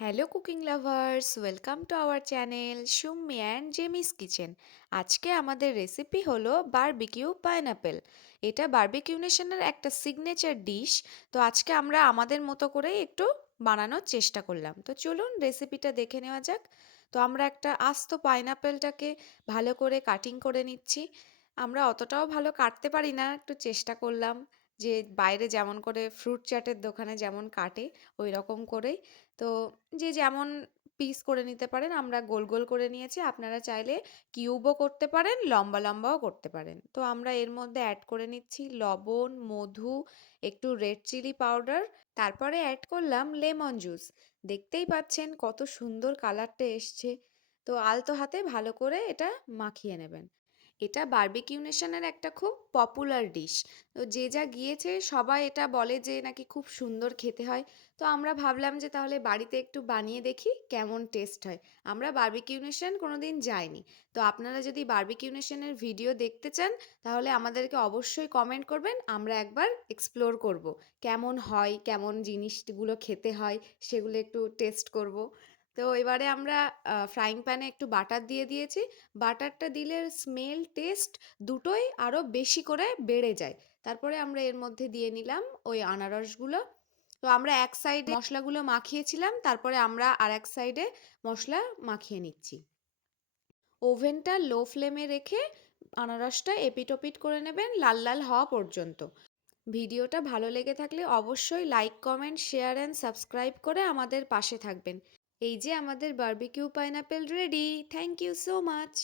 Hello cooking lovers, welcome to our channel Summi and Jemi's kitchen. আজকে আমাদের recipe হলো barbecue pineapple. এটা বারবিকিউ নেশনের একটা সিগনেচার ডিশ। তো আজকে আমরা আমাদের মতো করেই একটু বানানোর চেষ্টা করলাম। তো চলুন রেসিপিটা দেখে নেওয়া যাক। তো আমরা একটা আস্ত পাইনাপেলটাকে ভালো করে কাটিং করে নিচ্ছি। আমরা অতটাও ভালো কাটতে পারি না, একটু চেষ্টা করলাম যে বাইরে যেমন করে ফ্রুট চাটের দোকানে যেমন কাটে ওই রকম করেই। তো যে যেমন পিস করে নিতে পারেন, আমরা গোল গোল করে নিয়েছি। আপনারা চাইলে কিউবও করতে পারেন, লম্বা লম্বাও করতে পারেন। তো আমরা এর মধ্যে অ্যাড করে নিচ্ছি লবণ, মধু, একটু রেড চিলি পাউডার, তারপরে অ্যাড করলাম লেমন জুস। দেখতেই পাচ্ছেন কত সুন্দর কালারটা এসছে। তো আলতো হাতে ভালো করে এটা মাখিয়ে নেবেন। এটা বারবিকিউ নেশনের একটা খুব পপুলার ডিশ। তো যে যা গিয়েছে সবাই এটা বলে যে নাকি খুব সুন্দর খেতে হয়। তো আমরা ভাবলাম যে তাহলে বাড়িতে একটু বানিয়ে দেখি কেমন টেস্ট হয়। আমরা বারবিকিউ নেশন কোনোদিন যাইনি। তো আপনারা যদি বারবিকিউ নেশনের ভিডিও দেখতে চান তাহলে আমাদেরকে অবশ্যই কমেন্ট করবেন, আমরা একবার এক্সপ্লোর করব কেমন হয়, কেমন জিনিসগুলো খেতে হয় সেগুলো একটু টেস্ট করব। তো এবারে আমরা ফ্রাইং প্যানে একটু বাটার দিয়ে দিয়েছি। বাটারটা দিলে স্মেল, টেস্ট দুটোই আরও বেশি করে বেড়ে যায়। তারপরে আমরা এর মধ্যে দিয়ে নিলাম ওই আনারসগুলো। তো আমরা এক সাইডে মশলাগুলো মাখিয়েছিলাম, তারপরে আমরা আর এক সাইডে মশলা মাখিয়ে নিচ্ছি। ওভেনটা লো ফ্লেমে রেখে আনারসটা এপিট ওপিট করে নেবেন লাল লাল হওয়া পর্যন্ত। ভিডিওটা ভালো লেগে থাকলে অবশ্যই like, comment, share and subscribe করে আমাদের পাশে থাকবেন। এই যে আমাদের barbecue pineapple ready. Thank you so much.